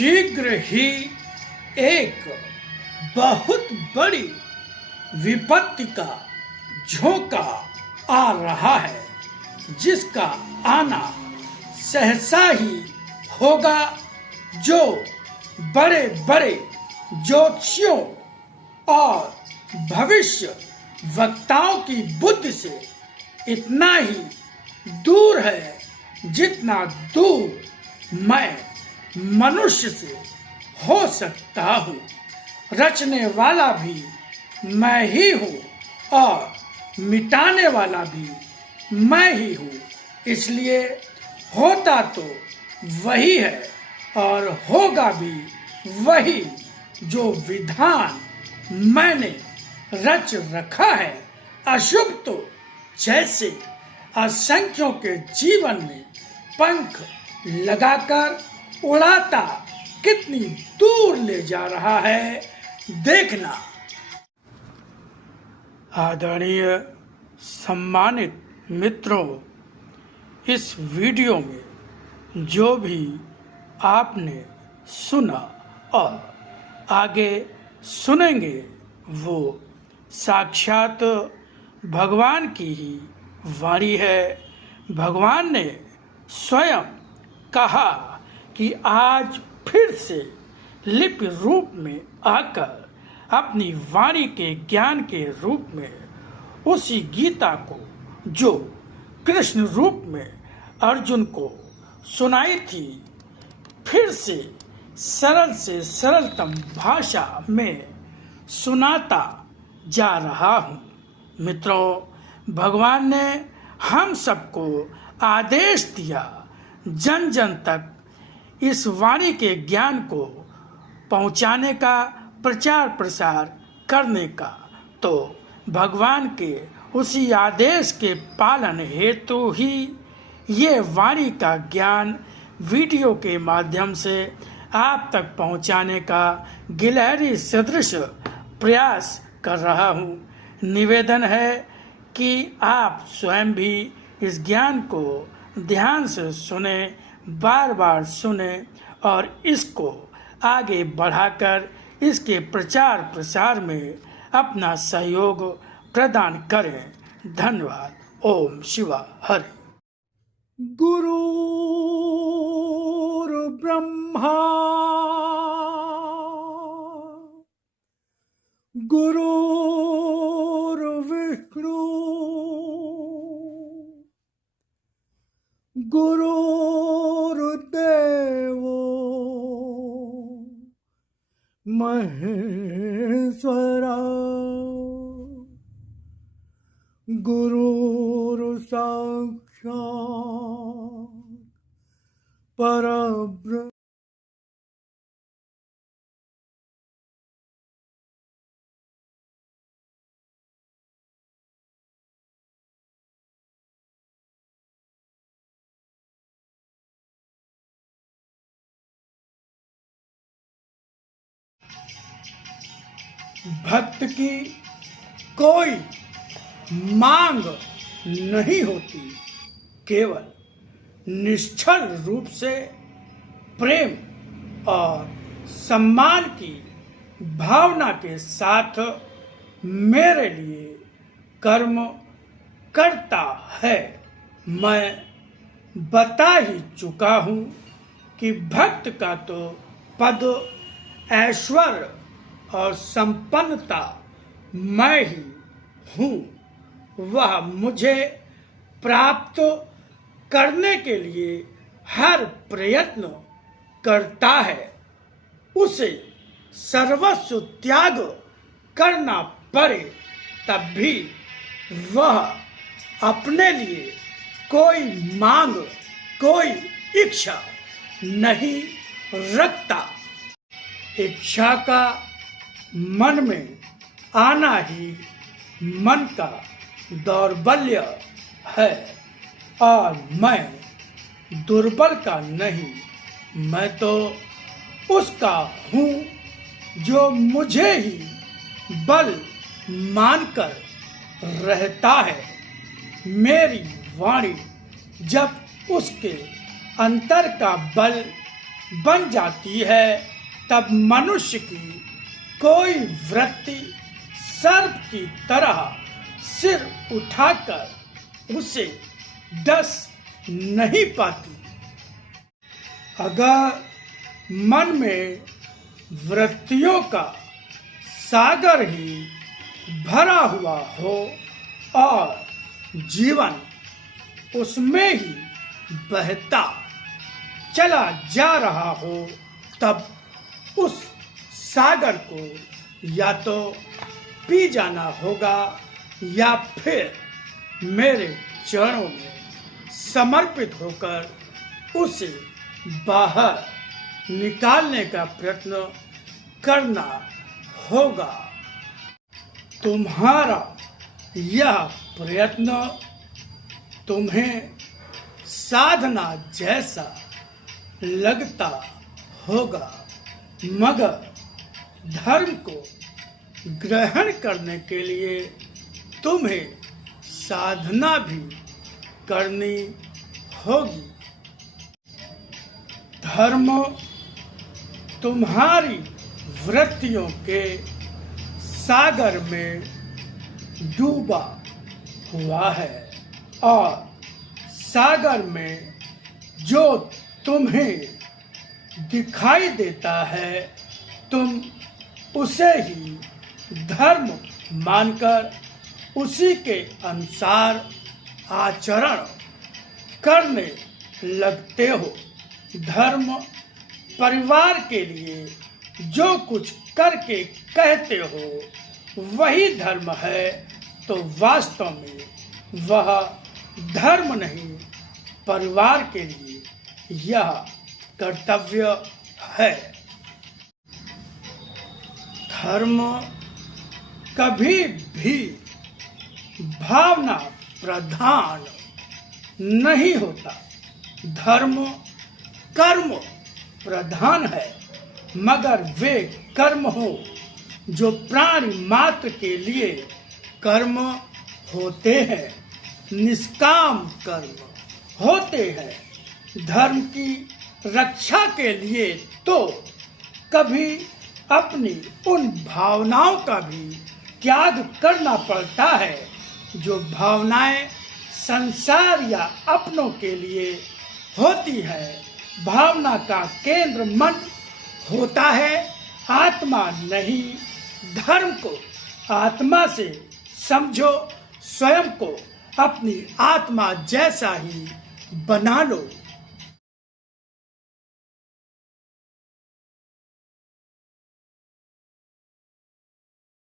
शीघ्र ही एक बहुत बड़ी विपत्ति का झोंका आ रहा है, जिसका आना सहसा ही होगा। जो बड़े बड़े ज्योतिषियों और भविष्य वक्ताओं की बुद्धि से इतना ही दूर है जितना दूर मैं मनुष्य से हो सकता हूँ। रचने वाला भी मैं ही हूँ और मिटाने वाला भी मैं ही हूँ। इसलिए होता तो वही है और होगा भी वही जो विधान मैंने रच रखा है। अशुभ तो जैसे असंख्यों के जीवन में पंख लगाकर उड़ाता कितनी दूर ले जा रहा है, देखना। आदरणीय सम्मानित मित्रों, इस वीडियो में जो भी आपने सुना और आगे सुनेंगे वो साक्षात भगवान की ही वाणी है। भगवान ने स्वयं कहा कि आज फिर से लिपि रूप में आकर अपनी वाणी के ज्ञान के रूप में उसी गीता को जो कृष्ण रूप में अर्जुन को सुनाई थी, फिर से सरलतम भाषा में सुनाता जा रहा हूँ। मित्रों, भगवान ने हम सबको आदेश दिया जन जन तक इस वाणी के ज्ञान को पहुँचाने का, प्रचार प्रसार करने का। तो भगवान के उसी आदेश के पालन हेतु ही ये वाणी का ज्ञान वीडियो के माध्यम से आप तक पहुंचाने का गिलहरी सदृश प्रयास कर रहा हूं। निवेदन है कि आप स्वयं भी इस ज्ञान को ध्यान से सुने, बार बार सुने और इसको आगे बढ़ाकर इसके प्रचार प्रसार में अपना सहयोग प्रदान करें। धन्यवाद। ओम शिवा हरि। गुरुर्ब्रह्मा गुरुर्विष्णु गुरुर्देवो महेश्वरा गुरुर्साक्षात् परब्रह्म। भक्त की कोई मांग नहीं होती, केवल निश्चल रूप से प्रेम और सम्मान की भावना के साथ मेरे लिए कर्म करता है। मैं बता ही चुका हूँ कि भक्त का तो पद, ऐश्वर्य और संपन्नता मैं ही हूँ। वह मुझे प्राप्त करने के लिए हर प्रयत्न करता है। उसे सर्वस्व त्याग करना पड़े तब भी वह अपने लिए कोई मांग, कोई इच्छा नहीं रखता। इच्छा का मन में आना ही मन का दौर्बल्य है और मैं दुर्बल का नहीं, मैं तो उसका हूँ जो मुझे ही बल मानकर रहता है। मेरी वाणी जब उसके अंतर का बल बन जाती है, तब मनुष्य की कोई वृत्ति सर्प की तरह सिर उठाकर उसे डस नहीं पाती। अगर मन में वृत्तियों का सागर ही भरा हुआ हो और जीवन उसमें ही बहता चला जा रहा हो, तब उस सागर को या तो पी जाना होगा या फिर मेरे चरणों में समर्पित होकर उसे बाहर निकालने का प्रयत्न करना होगा। तुम्हारा यह प्रयत्न तुम्हें साधना जैसा लगता होगा, मगर धर्म को ग्रहण करने के लिए तुम्हें साधना भी करनी होगी। धर्म तुम्हारी वृत्तियों के सागर में डूबा हुआ है और सागर में जो तुम्हें दिखाई देता है, तुम उसे ही धर्म मानकर उसी के अनुसार आचरण करने लगते हो। धर्म परिवार के लिए जो कुछ करके कहते हो वही धर्म है, तो वास्तव में वह धर्म नहीं, परिवार के लिए यह कर्तव्य है। धर्म कभी भी भावना प्रधान नहीं होता। धर्म कर्म प्रधान है, मगर वे कर्म हो जो प्राणी मात्र के लिए कर्म होते हैं, निष्काम कर्म होते हैं। धर्म की रक्षा के लिए तो कभी अपनी उन भावनाओं का भी त्याग करना पड़ता है जो भावनाएं संसार या अपनों के लिए होती है। भावना का केंद्र मन होता है, आत्मा नहीं। धर्म को आत्मा से समझो, स्वयं को अपनी आत्मा जैसा ही बना लो।